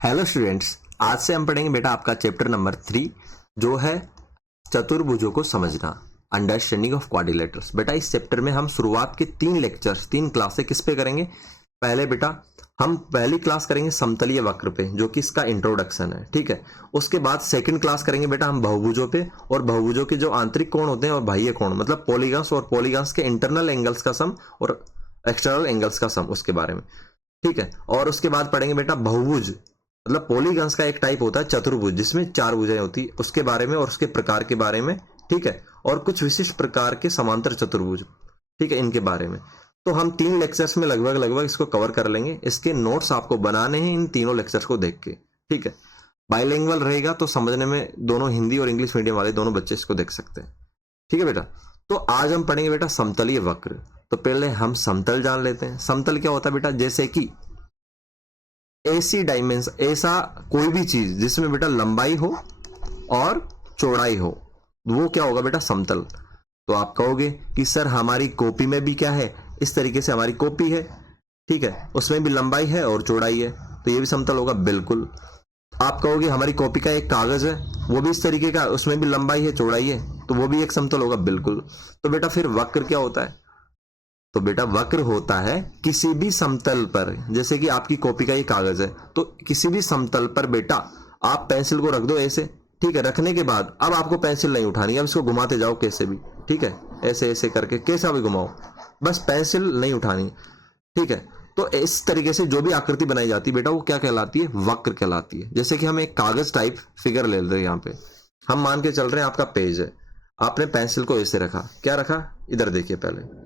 Hello students, आज से हम पढ़ेंगे बेटा आपका चैप्टर नंबर 3 जो है चतुर्भुजों को समझना, अंडरस्टैंडिंग ऑफ क्वाड्रिलेटरल्स। बेटा इस चैप्टर में हम शुरुआत के 3 क्लासें किस पे करेंगे। पहले बेटा हम पहली क्लास करेंगे समतलीय वक्र पे, जो कि इसका इंट्रोडक्शन है, ठीक है। उसके बाद सेकंड क्लास करेंगे बेटा हम बहुभुजों पे, और बहुभुजों के जो आंतरिक कोण होते हैं और बाह्य कोण मतलब पॉलीगन्स, और पॉलीगन्स के इंटरनल एंगल्स का सम और एक्सटर्नल एंगल्स का सम, उसके बारे में, ठीक है। और उसके बाद पढ़ेंगे बेटा बहुभुज, मतलब पॉलीगन्स का एक टाइप होता है चतुर्भुज जिसमें 4 भुजाएं होती है, उसके बारे में और उसके प्रकार के बारे में, ठीक है। और कुछ विशिष्ट प्रकार के समांतर चतुर्भुज, ठीक है, इनके बारे में। तो हम 3 लेक्चर्स में लगभग इसको कवर कर लेंगे। इसके नोट्स आपको बनाने हैं इन तीनों लेक्चर्स को देख के, ठीक है। बाइलिंगुअल रहेगा तो समझने में दोनों हिंदी और इंग्लिश मीडियम वाले दोनों बच्चे इसको देख सकते हैं, ठीक है बेटा। तो आज हम पढ़ेंगे बेटा समतलीय वक्र। तो पहले हम समतल जान लेते हैं। समतल क्या होता है बेटा, जैसे कि ऐसी डायमेंशन, ऐसा कोई भी चीज जिसमें बेटा लंबाई हो और चौड़ाई हो, वो क्या होगा बेटा, समतल। तो आप कहोगे कि सर हमारी कॉपी में भी क्या है, इस तरीके से हमारी कॉपी है, ठीक है, उसमें भी लंबाई है और चौड़ाई है, तो ये भी समतल होगा, बिल्कुल। आप कहोगे हमारी कॉपी का एक कागज है, वो भी इस तरीके का, उसमें भी लंबाई है चौड़ाई है, तो वो भी एक समतल होगा, बिल्कुल। तो बेटा फिर वक्र क्या होता है, तो बेटा वक्र होता है किसी भी समतल पर, जैसे कि आपकी कॉपी का ये कागज है, तो किसी भी समतल पर बेटा आप पेंसिल को रख दो ऐसे, ठीक है। रखने के बाद अब आपको पेंसिल नहीं उठानी, अब इसको घुमाते जाओ कैसे भी, ठीक है, ऐसे ऐसे करके कैसा भी घुमाओ, बस पेंसिल नहीं उठानी, ठीक है। तो इस तरीके से जो भी आकृति बनाई जाती है बेटा वो क्या कहलाती है, वक्र कहलाती है। जैसे कि हम एक कागज टाइप फिगर ले रहे हैं, यहाँ पे हम मान के चल रहे हैं आपका पेज है, आपने पेंसिल को ऐसे रखा, क्या रखा, इधर देखिए, पहले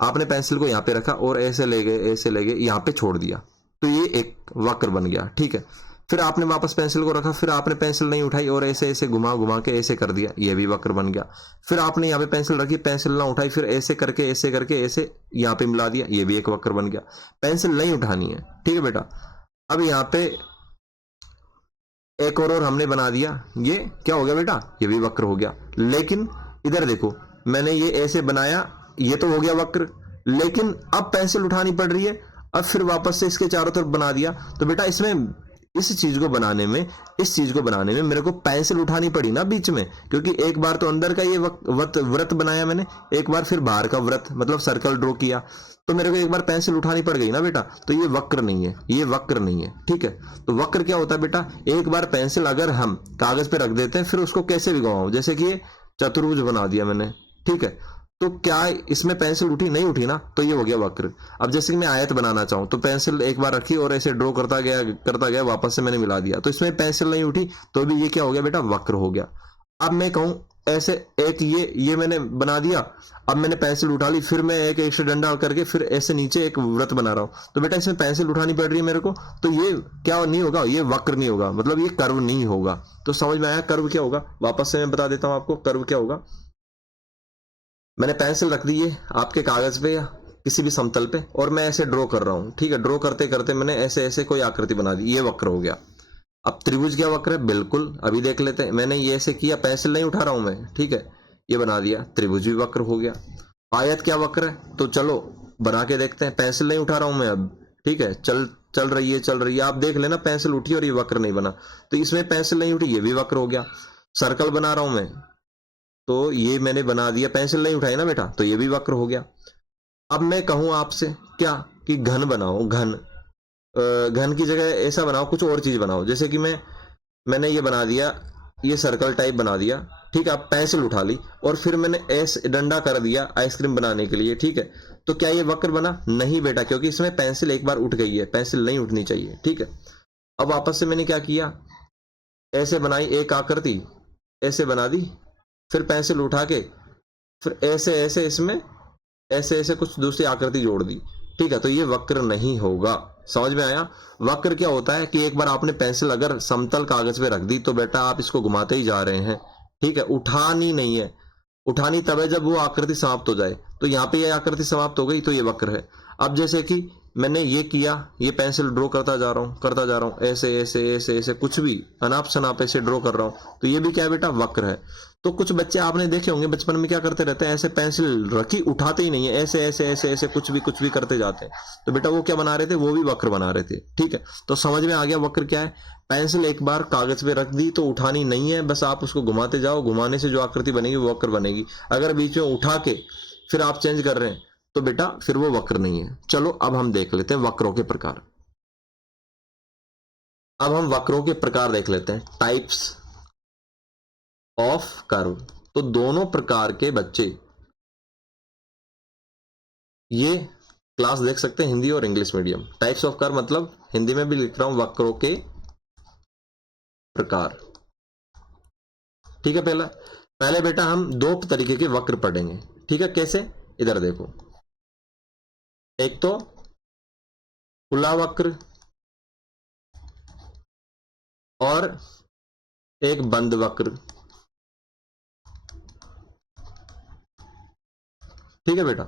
आपने पेंसिल को यहाँ पे रखा और ऐसे ले गए यहाँ पे छोड़ दिया, तो ये एक वक्र बन गया, ठीक है। फिर आपने वापस पेंसिल को रखा, फिर आपने पेंसिल नहीं उठाई और ऐसे ऐसे घुमा घुमा के ऐसे कर दिया, ये भी वक्र बन गया। फिर आपने यहाँ पे पेंसिल रखी, पेंसिल ना उठाई, फिर ऐसे करके ऐसे यहाँ पे मिला दिया, ये भी एक वक्र बन गया। पेंसिल नहीं उठानी है, ठीक है बेटा। अब यहाँ पे एक और हमने बना दिया, ये क्या हो गया बेटा, ये भी वक्र हो गया। लेकिन इधर देखो, मैंने ये ऐसे बनाया, ये तो हो गया वक्र, लेकिन अब पेंसिल उठानी पड़ रही है, अब फिर वापस से इसके चारों तरफ बना दिया, तो बेटा इसमें इस चीज को बनाने में मेरे को पेंसिल उठानी पड़ी ना बीच में, क्योंकि एक बार तो अंदर का ये वृत्त बनाया मैंने, एक बार फिर बाहर का वृत्त मतलब सर्कल ड्रॉ किया, तो मेरे को एक बार पेंसिल उठानी पड़ गई ना बेटा, तो ये वक्र नहीं है, ये वक्र नहीं है, ठीक है। तो वक्र क्या होता है बेटा, एक बार पेंसिल अगर हम कागज पे रख देते हैं, फिर उसको कैसे भी घुमाओ, जैसे कि ये चतुर्भुज बना दिया मैंने, ठीक है, तो क्या इसमें पेंसिल उठी, नहीं उठी ना, तो ये हो गया वक्र। अब जैसे कि मैं आयत बनाना चाहूं, तो पेंसिल एक बार रखी और ऐसे ड्रॉ करता गया, वापस से मैंने मिला दिया, तो इसमें पेंसिल नहीं उठी, तो भी ये क्या हो गया बेटा, वक्र हो गया। अब मैं कहूं ऐसे एक ये मैंने बना दिया, अब मैंने पेंसिल उठा ली, फिर मैं एक एक्स्ट्रा डंडा करके फिर ऐसे नीचे एक वृत्त बना रहा हूं, तो बेटा इसमें पेंसिल उठानी पड़ रही है मेरे को, तो ये क्या नहीं होगा, ये वक्र नहीं होगा, मतलब ये कर्व नहीं होगा। तो समझ में आया कर्व क्या होगा, वापस से मैं बता देता हूं आपको कर्व क्या होगा। मैंने पेंसिल रख दी है आपके कागज पे या किसी भी समतल पे, और मैं ऐसे ड्रॉ कर रहा हूं, ठीक है, ड्रॉ करते करते मैंने ऐसे ऐसे कोई आकृति बना दी, ये वक्र हो गया। अब त्रिभुज क्या वक्र है, बिल्कुल, अभी देख लेते हैं। मैंने ये ऐसे किया, पेंसिल नहीं उठा रहा हूं मैं, ठीक है, ये बना दिया, त्रिभुज भी वक्र हो गया। आयत क्या वक्र है, तो चलो बना के देखते हैं, पेंसिल नहीं उठा रहा हूं मैं अब, ठीक है, चल रही है, आप देख लेना, पेंसिल उठी और ये वक्र नहीं बना, तो इसमें पेंसिल नहीं उठी, ये भी वक्र हो गया। सर्कल बना रहा हूं मैं, तो ये मैंने बना दिया, पेंसिल नहीं उठाई ना बेटा, तो ये भी वक्र हो गया। अब मैं कहूं आपसे क्या, कि घन बनाओ, घन की जगह ऐसा बनाओ, कुछ और चीज बनाओ, जैसे कि मैंने ये बना दिया, ये सर्कल टाइप बना दिया, ठीक है। अब पेंसिल उठा ली और फिर मैंने ऐसे डंडा कर दिया आइसक्रीम बनाने के लिए, ठीक है, तो क्या ये वक्र बना, नहीं बेटा, क्योंकि इसमें पेंसिल एक बार उठ गई है, पेंसिल नहीं उठनी चाहिए, ठीक है। अब वापस से मैंने क्या किया, ऐसे बनाई एक आकृति, ऐसे बना दी, फिर पेंसिल उठा के फिर ऐसे ऐसे इसमें ऐसे ऐसे कुछ दूसरी आकृति जोड़ दी, ठीक है, तो ये वक्र नहीं होगा। समझ में आया। वक्र क्या होता है कि एक बार आपने पेंसिल अगर समतल कागज पे रख दी, तो बेटा आप इसको घुमाते ही जा रहे हैं, ठीक है, उठानी नहीं है, उठानी तब है जब वो आकृति समाप्त हो जाए, तो यहाँ पे ये आकृति समाप्त हो गई, तो ये वक्र है। अब जैसे कि मैंने ये किया, ये पेंसिल ड्रॉ करता जा रहा हूँ, ऐसे ऐसे ऐसे ऐसे कुछ भी अनाप शनाप ऐसे ड्रॉ कर रहा हूँ, तो ये भी क्या है बेटा, वक्र है। तो कुछ बच्चे आपने देखे होंगे बचपन में क्या करते रहते हैं, ऐसे पेंसिल रखी उठाते ही नहीं है, ऐसे ऐसे ऐसे ऐसे कुछ भी करते जाते हैं। तो बेटा वो क्या बना रहे थे, वो भी वक्र बना रहे थे। ठीक है, तो समझ में आ गया वक्र क्या है। पेंसिल एक बार कागज पे रख दी तो उठानी नहीं है, बस आप उसको घुमाते जाओ, घुमाने से जो आकृति बनेगी वो वक्र बनेगी। अगर बीच में उठा के फिर आप चेंज कर रहे हैं तो बेटा फिर वो वक्र नहीं है। चलो अब हम देख लेते हैं वक्रों के प्रकार। अब हम वक्रों के प्रकार देख लेते हैं, टाइप्स ऑफ कर्व। तो दोनों प्रकार के बच्चे ये क्लास देख सकते हैं, हिंदी और English medium. Types of curve मतलब हिंदी में भी लिख रहा हूं, वक्रों के प्रकार। ठीक है, पहले बेटा हम दो तरीके के वक्र पढ़ेंगे। ठीक है, कैसे, इधर देखो, एक तो खुला वक्र और एक बंद वक्र। ठीक है बेटा,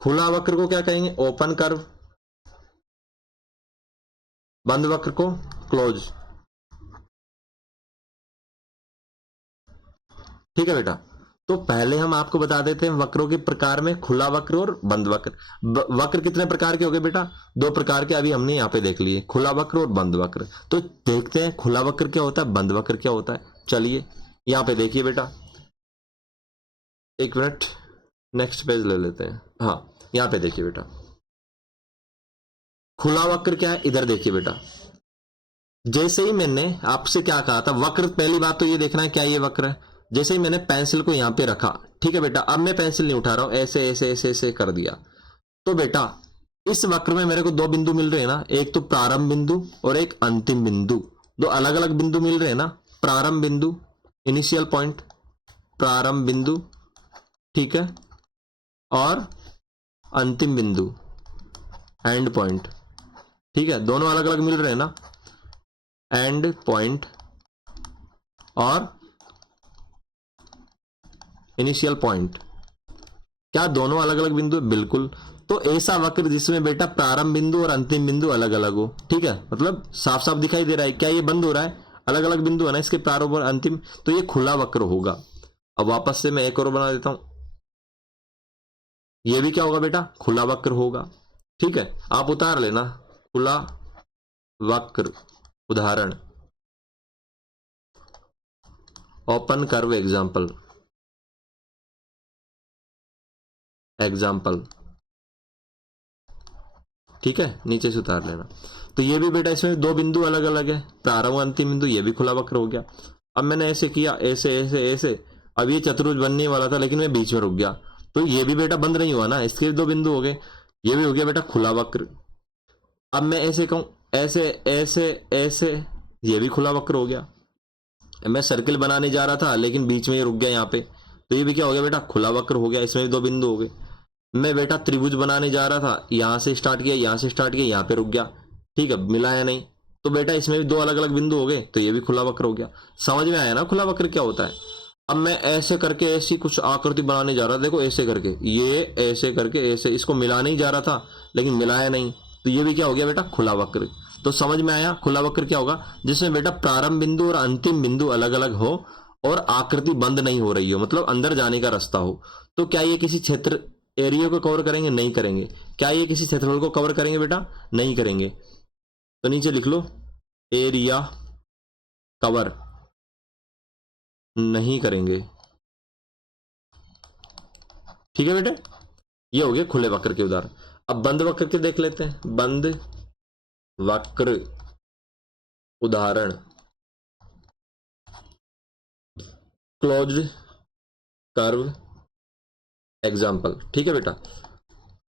खुला वक्र को क्या कहेंगे, ओपन कर्व, बंद वक्र को क्लोज। ठीक है बेटा, तो पहले हम आपको बता देते हैं वक्रों के प्रकार में खुला वक्र और बंद वक्र। वक्र कितने प्रकार के हो गए बेटा, दो प्रकार के अभी हमने यहाँ पे देख लिए, खुला वक्र और बंद वक्र। तो देखते हैं खुला वक्र क्या होता है, बंद वक्र क्या होता है। चलिए यहाँ पे देखिए बेटा, एक मिनट, नेक्स्ट पेज ले लेते हैं। हाँ, यहाँ पे देखिए बेटा, खुला वक्र क्या है, इधर देखिए बेटा। जैसे ही मैंने आपसे क्या कहा था, वक्र, पहली बात तो ये देखना है क्या ये वक्र है। जैसे ही मैंने पेंसिल को यहां पे रखा, ठीक है बेटा, अब मैं पेंसिल नहीं उठा रहा हूं, ऐसे ऐसे ऐसे ऐसे कर दिया, तो बेटा इस वक्र में मेरे को दो बिंदु मिल रहे हैं ना, एक तो प्रारंभ बिंदु और एक अंतिम बिंदु। दो अलग अलग बिंदु मिल रहे हैं ना, प्रारंभ बिंदु इनिशियल पॉइंट, प्रारंभ बिंदु, ठीक है, और अंतिम बिंदु एंड पॉइंट। ठीक है, दोनों अलग अलग मिल रहे हैं ना, एंड पॉइंट और इनिशियल पॉइंट। क्या दोनों अलग अलग बिंदु है, बिल्कुल। तो ऐसा वक्र जिसमें बेटा प्रारंभ बिंदु और अंतिम बिंदु अलग अलग हो। ठीक है, मतलब साफ साफ दिखाई दे रहा है, क्या ये बंद हो रहा है, अलग अलग बिंदु है ना इसके प्रारंभ और अंतिम, तो ये खुला वक्र होगा। अब वापस से मैं एक और बना देता हूं, ये भी क्या होगा बेटा, खुला वक्र होगा। ठीक है, आप उतार लेना, खुला वक्र उदाहरण, ओपन कर्व एग्जाम्पल, एग्जाम्पल। ठीक है, नीचे से उतार लेना। तो ये भी बेटा इसमें दो बिंदु अलग अलग है, प्रारंभ अंतिम बिंदु, ये भी खुला वक्र हो गया। अब मैंने ऐसे किया, ऐसे ऐसे ऐसे, अब ये चतुर्भुज बनने वाला था लेकिन मैं बीच में रुक गया, तो ये भी बेटा बंद नहीं हुआ ना, इसके दो बिंदु हो गए, ये भी हो गया बेटा खुला वक्र। अब मैं ऐसे कहूं, ऐसे ऐसे ऐसे, ये भी खुला वक्र हो गया। मैं सर्किल बनाने जा रहा था लेकिन बीच में ये रुक गया यहाँ पे, तो ये भी क्या हो गया बेटा, खुला वक्र हो गया, इसमें भी दो बिंदु हो गए। मैं बेटा त्रिभुज बनाने जा रहा था, यहां से स्टार्ट किया, यहां से स्टार्ट किया, यहाँ पे रुक गया, ठीक है, मिलाया नहीं, तो बेटा इसमें भी दो अलग अलग बिंदु हो गए, तो ये भी खुला वक्र हो गया। समझ में आया ना खुला वक्र क्या होता है। अब मैं ऐसे करके ऐसी कुछ आकृति बनाने जा रहा था, देखो ऐसे करके, ये ऐसे करके ऐसे, इसको मिलाने ही जा रहा था लेकिन मिलाया नहीं, तो ये भी क्या हो गया बेटा, खुला वक्र। तो समझ में आया खुला वक्र क्या होगा, जिसमें बेटा प्रारंभ बिंदु और अंतिम बिंदु अलग अलग हो और आकृति बंद नहीं हो रही हो, मतलब अंदर जाने का रास्ता हो। तो क्या ये किसी क्षेत्र एरिया को कवर करेंगे, नहीं करेंगे। क्या ये किसी क्षेत्रफल को कवर करेंगे बेटा, नहीं करेंगे। तो नीचे लिख लो, एरिया कवर नहीं करेंगे। ठीक है बेटे, ये हो गए खुले वक्र के उदाहरण। अब बंद वक्र के देख लेते हैं, बंद वक्र उदाहरण, क्लोज्ड कर्व एग्जाम्पल। ठीक है बेटा,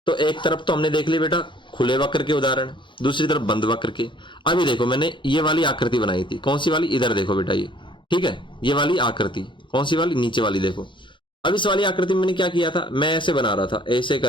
तो एक तरफ तो हमने देख ली बेटा खुले वक्र के उदाहरण, दूसरी तरफ बंद वक्र के। अभी देखो मैंने ये वाली आकृति बनाई थी, कौन सी वाली, इधर देखो बेटा ये, ठीक है, ये वाली आकृति, कौन सी वाली, नीचे वाली देखो। अब इस वाली आकृति में मैंने क्या किया था, मैं ऐसे बना रहा था, ऐसे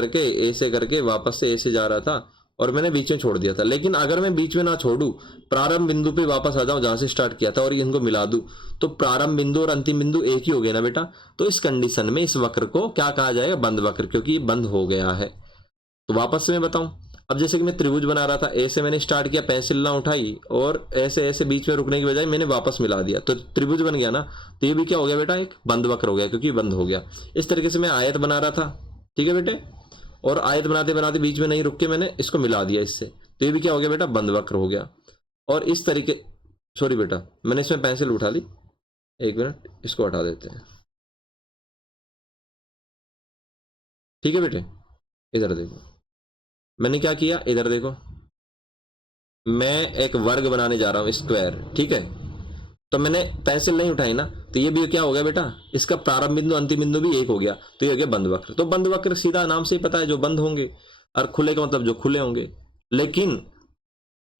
करके वापस से ऐसे जा रहा था और मैंने बीच में छोड़ दिया था। लेकिन अगर मैं बीच में ना छोड़ू, प्रारंभ बिंदु पे वापस आ जाऊं जहां से स्टार्ट किया था और इनको मिला दूं, तो प्रारंभ बिंदु और अंतिम बिंदु एक ही हो गए ना बेटा। तो इस कंडीशन में इस वक्र को क्या कहा जाएगा, बंद वक्र, क्योंकि ये बंद हो गया है। तो वापस से मैं बताऊं, अब जैसे कि मैं त्रिभुज बना रहा था, ऐसे मैंने स्टार्ट किया, पेंसिल ना उठाई और ऐसे ऐसे बीच में रुकने की बजाय मैंने वापस मिला दिया, तो त्रिभुज बन गया ना। तो ये भी क्या हो गया बेटा, एक बंद वक्र हो गया, क्योंकि बंद हो गया। इस तरीके से मैं आयत बना रहा था, ठीक है बेटे, और आयत बनाते बनाते बीच में नहीं रुक के मैंने इसको मिला दिया इससे, तो ये भी क्या हो गया बेटा, बंद वक्र हो गया। और इस तरीके, सॉरी बेटा मैंने इसमें पेंसिल उठा ली, एक मिनट इसको हटा देते हैं, ठीक है बेटे। इधर देखो मैंने क्या किया, इधर देखो मैं एक वर्ग बनाने जा रहा हूं, स्क्वायर, ठीक है। तो मैंने पेंसिल नहीं उठाई ना, तो ये भी क्या हो गया बेटा, इसका प्रारंभ बिंदु अंतिम बिंदु भी एक हो गया, तो ये हो गया बंद वक्र। तो बंद वक्र सीधा नाम से ही पता है, जो बंद होंगे, और खुले का मतलब जो खुले होंगे। लेकिन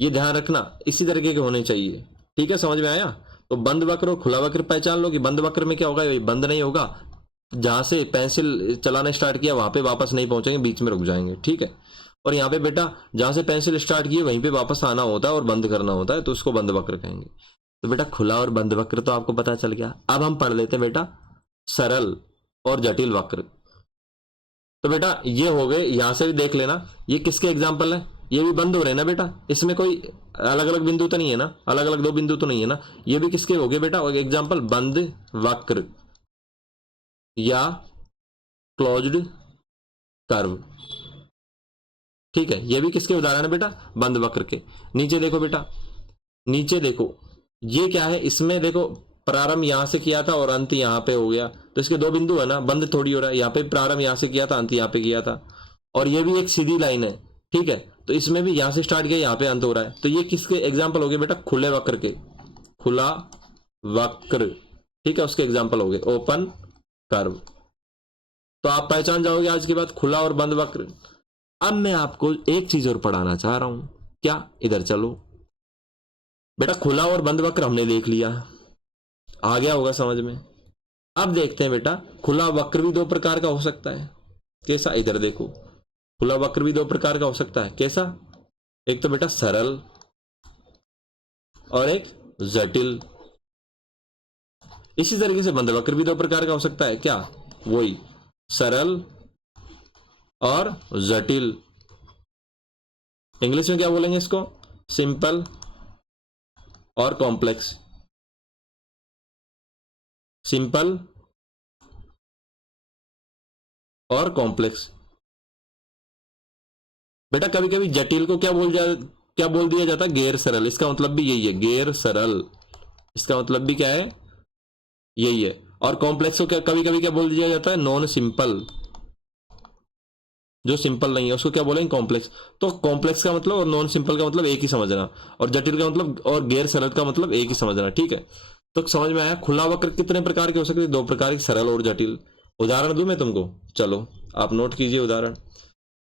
ये ध्यान रखना इसी तरीके के होने चाहिए, ठीक है, समझ में आया। तो बंद वक्र और खुला वक्र पहचान लो कि बंद वक्र में क्या होगा, ये बंद नहीं होगा, जहां से पेंसिल चलाना स्टार्ट किया वहां पे वापस नहीं पहुंचेंगे, बीच में रुक जाएंगे, ठीक है। और यहाँ पे बेटा जहां से पेंसिल स्टार्ट की वहीं पे वापस आना होता है और बंद करना होता है, तो उसको बंद वक्र कहेंगे। तो बेटा खुला और बंद वक्र तो आपको पता चल गया। अब हम पढ़ लेते हैं बेटा सरल और जटिल वक्र। तो बेटा ये हो गए, यहां से भी देख लेना ये किसके एग्जाम्पल है, ये भी बंद हो रहे हैं ना बेटा, इसमें कोई अलग अलग बिंदु तो नहीं है ना, अलग अलग दो बिंदु तो नहीं है ना, ये भी किसके हो गए बेटा एग्जाम्पल, बंद वक्र या क्लोज्ड कर्व, ठीक है। ये भी किसके उदाहरण है बेटा, बंद वक्र के। नीचे देखो बेटा, नीचे देखो ये क्या है, इसमें देखो प्रारंभ यहां से किया था और अंत यहां पे हो गया, तो इसके दो बिंदु है ना, बंद थोड़ी हो रहा है, यहाँ पे प्रारंभ यहां से किया था, अंत यहां पे किया था। और ये भी एक सीधी लाइन है, ठीक है, तो इसमें भी यहां से स्टार्ट किया यहाँ पे अंत हो रहा है, तो ये किसके एग्जाम्पल हो गए बेटा, खुले वक्र के, खुला वक्र, ठीक है, उसके एग्जाम्पल हो गए ओपन कर्व। तो आप पहचान जाओगे आज के बाद खुला और बंद वक्र। अब मैं आपको एक चीज और पढ़ाना चाह रहा हूं, क्या, इधर चलो बेटा, खुला और बंद वक्र हमने देख लिया, आ गया होगा समझ में। अब देखते हैं बेटा खुला वक्र भी दो प्रकार का हो सकता है, कैसा, इधर देखो खुला वक्र भी दो प्रकार का हो सकता है, कैसा, एक तो बेटा सरल और एक जटिल। इसी तरीके से बंद वक्र भी दो प्रकार का हो सकता है, क्या, वही सरल और जटिल। इंग्लिश में क्या बोलेंगे इसको, सिंपल और कॉम्प्लेक्स, सिंपल और कॉम्प्लेक्स। बेटा कभी कभी जटिल को क्या बोल दिया जाता है, गैर सरल, इसका मतलब भी यही है, गैर सरल, इसका मतलब भी क्या है, यही है। और कॉम्प्लेक्स को क्या कभी कभी क्या बोल दिया जाता है, नॉन सिंपल, जो सिंपल नहीं है उसको क्या बोलेंगे, कॉम्प्लेक्स। तो कॉम्प्लेक्स का मतलब और नॉन सिंपल का मतलब एक ही समझना, और जटिल का मतलब और गैर सरल का मतलब एक ही समझना, ठीक है। तो समझ में आया, खुला वक्र कितने प्रकार के हो सकते हैं, दो प्रकार के, सरल और जटिल। उदाहरण दूं मैं तुमको, चलो आप नोट कीजिए उदाहरण।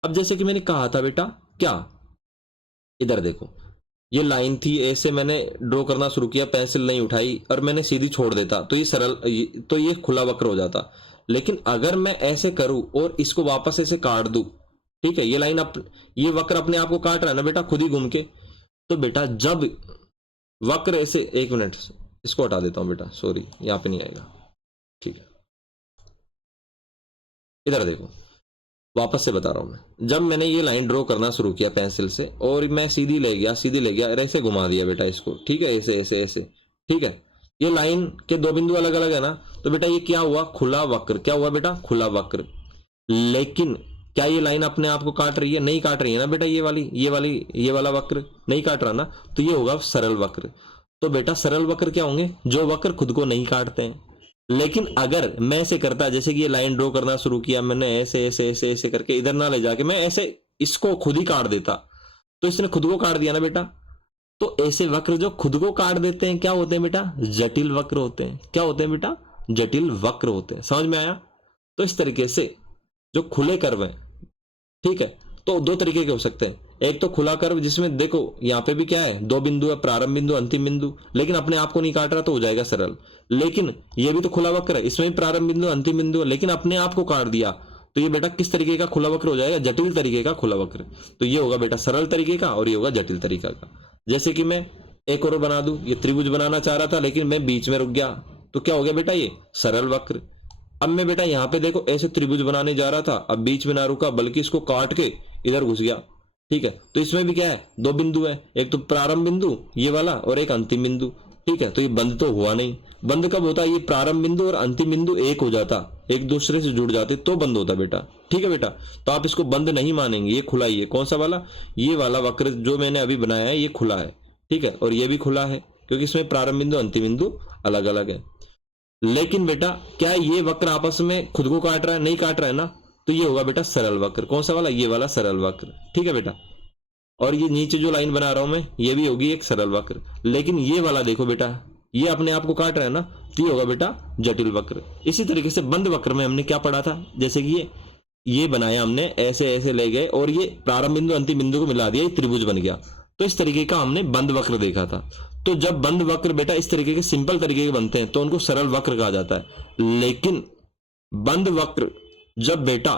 अब जैसे कि मैंने कहा था बेटा, क्या, इधर देखो ये लाइन थी, ऐसे मैंने ड्रॉ करना शुरू किया, पेंसिल नहीं उठाई और मैंने सीधी छोड़ देता, तो ये सरल, तो ये खुला वक्र हो जाता। लेकिन अगर मैं ऐसे करूं और इसको वापस ऐसे काट दूं, ठीक है, ये लाइन ये वक्र अपने आप को काट रहा है ना बेटा, खुद ही घूम के। तो बेटा जब वक्र ऐसे, एक मिनट इसको हटा देता हूं बेटा, सॉरी यहां पे नहीं आएगा, ठीक है। इधर देखो वापस से बता रहा हूं मैं, जब मैंने ये लाइन ड्रॉ करना शुरू किया पेंसिल से और मैं सीधी ले गया, सीधी ले गया, ऐसे घुमा दिया बेटा इसको, ठीक है, ऐसे ऐसे ऐसे, ठीक है, ये लाइन के दो बिंदु अलग अलग है ना, तो बेटा ये क्या हुआ, खुला वक्र, क्या हुआ बेटा, खुला वक्र। लेकिन क्या ये लाइन अपने आप को काट रही है, नहीं काट रही है ना बेटा, ये वाला वक्र नहीं काट रहा ना, तो ये होगा सरल वक्र। तो बेटा सरल वक्र क्या होंगे, जो वक्र खुद को नहीं काटते हैं। लेकिन अगर मैं ऐसे करता, जैसे कि ये लाइन ड्रॉ करना शुरू किया मैंने, ऐसे ऐसे ऐसे ऐसे करके इधर ना ले जाके मैं ऐसे इसको खुद ही काट देता, तो इसने खुद को काट दिया ना बेटा। तो ऐसे वक्र जो खुद को काट देते हैं क्या होते हैं बेटा, जटिल वक्र होते हैं, क्या होते हैं बेटा, जटिल वक्र होते हैं। समझ में आया। तो इस तरीके से जो खुले कर्व है, ठीक है, तो दो तरीके के हो सकते हैं, एक तो खुला कर्व जिसमें देखो यहाँ पे भी क्या है, दो बिंदु है, प्रारंभ बिंदु अंतिम बिंदु, लेकिन अपने आप को नहीं काट रहा, तो हो जाएगा सरल। लेकिन ये भी तो खुला वक्र है, इसमें भी प्रारंभ बिंदु अंतिम बिंदु है, लेकिन अपने आप को काट दिया, तो ये बेटा किस तरीके का खुला वक्र हो जाएगा, जटिल तरीके का खुला वक्र। तो ये होगा बेटा सरल तरीके का और ये होगा जटिल तरीका का। जैसे कि मैं एक और बना दूं, ये त्रिभुज बनाना चाह रहा था लेकिन मैं बीच में रुक गया, तो क्या हो गया बेटा, ये सरल वक्र। अब मैं बेटा यहाँ पे देखो ऐसे त्रिभुज बनाने जा रहा था, अब बीच में ना रुका बल्कि इसको काट के इधर घुस गया, ठीक है। तो इसमें भी क्या है, दो बिंदु है, एक तो प्रारंभ बिंदु ये वाला और एक अंतिम बिंदु। ठीक है, तो ये बंद तो हुआ नहीं। बंद कब होता है, ये प्रारंभ बिंदु और अंतिम बिंदु एक हो जाता, एक दूसरे से जुड़ जाते तो बंद होता बेटा। ठीक है बेटा, तो आप इसको बंद नहीं मानेंगे, ये खुला ही है। कौन सा वाला, ये वाला वक्र जो मैंने अभी बनाया है ये खुला है। ठीक है, और ये भी खुला है क्योंकि इसमें प्रारंभ बिंदु अंतिम बिंदु अलग अलग है। लेकिन बेटा क्या ये वक्र आपस में खुद को काट रहा है, नहीं काट रहा है ना, तो ये होगा बेटा सरल वक्र। कौन सा वाला, ये वाला सरल वक्र। ठीक है बेटा, और ये नीचे जो लाइन बना रहा हूं मैं ये भी होगी एक सरल वक्र। लेकिन ये वाला देखो बेटा, ये अपने आप को काट रहा है ना, तो ये होगा बेटा जटिल वक्र। इसी तरीके से बंद वक्र में हमने क्या पढ़ा था, जैसे कि ये बनाया हमने, ऐसे ऐसे ले गए और ये प्रारंभ बिंदु अंतिम बिंदु को मिला दिया, ये त्रिभुज बन गया। तो इस तरीके का हमने बंद वक्र देखा था। तो जब बंद वक्र बेटा इस तरीके के सिंपल तरीके के बनते हैं तो उनको सरल वक्र कहा जाता है। लेकिन बंद वक्र जब बेटा